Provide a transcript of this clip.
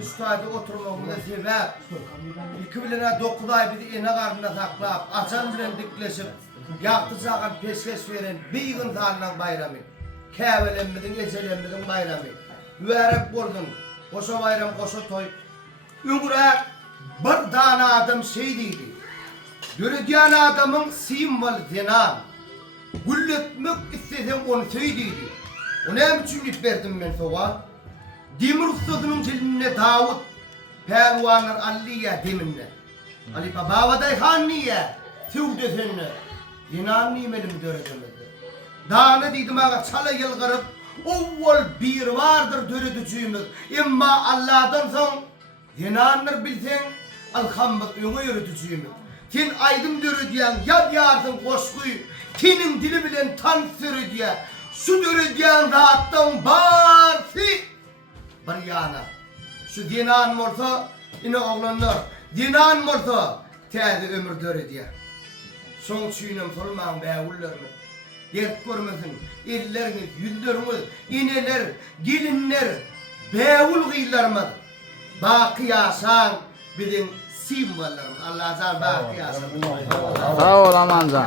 üstadi oturmamıza sebep. İki bilene 9 ay bizi ene karnına saklap, açan bilen dikleşip, yaktı çağın peşkeş veren bir gün tanınan bayramı. Kevelenmedin, ecelenmedin bayramı. Üverek buldun, koşa bayram, koşa toy. Ümrek bir tane adam şeydiydi. Yürüyen adamın simbol dinan. Gülletmek istesem onu söydiydi. Onu hem için verdim ben soğa. Demir ustadının diline Davut Pervanlar Aliye deminle. Ali Baba Dayhan niye? Tüvdesenle. Dinan nimelim döredemedi. Dağını dedim ağa çala yılgırıp oval bir vardır döredücüğümüz. İmma Allah'tan son dinanlar bilsen alhamdülillah öňe yürütücüğümüz. Sen aydın dörediyen yad yarsın koşkuyu. Senin dili bilen tan sürediyen. Şu dörediyen rahattan barsi. Bir yana. Şu dinan morsa ine oğlanlar. Dinan morsa täze ömür dörediyen. Son çiğnem solman bäwullarını. Dert görmesin. Elleriniz, yüzleriniz, ineler, gelinler, bäwul gıylarımız. Bakiyasan bizim simbollarımız. Allah azam bakiyasan. Sağ ol amanca.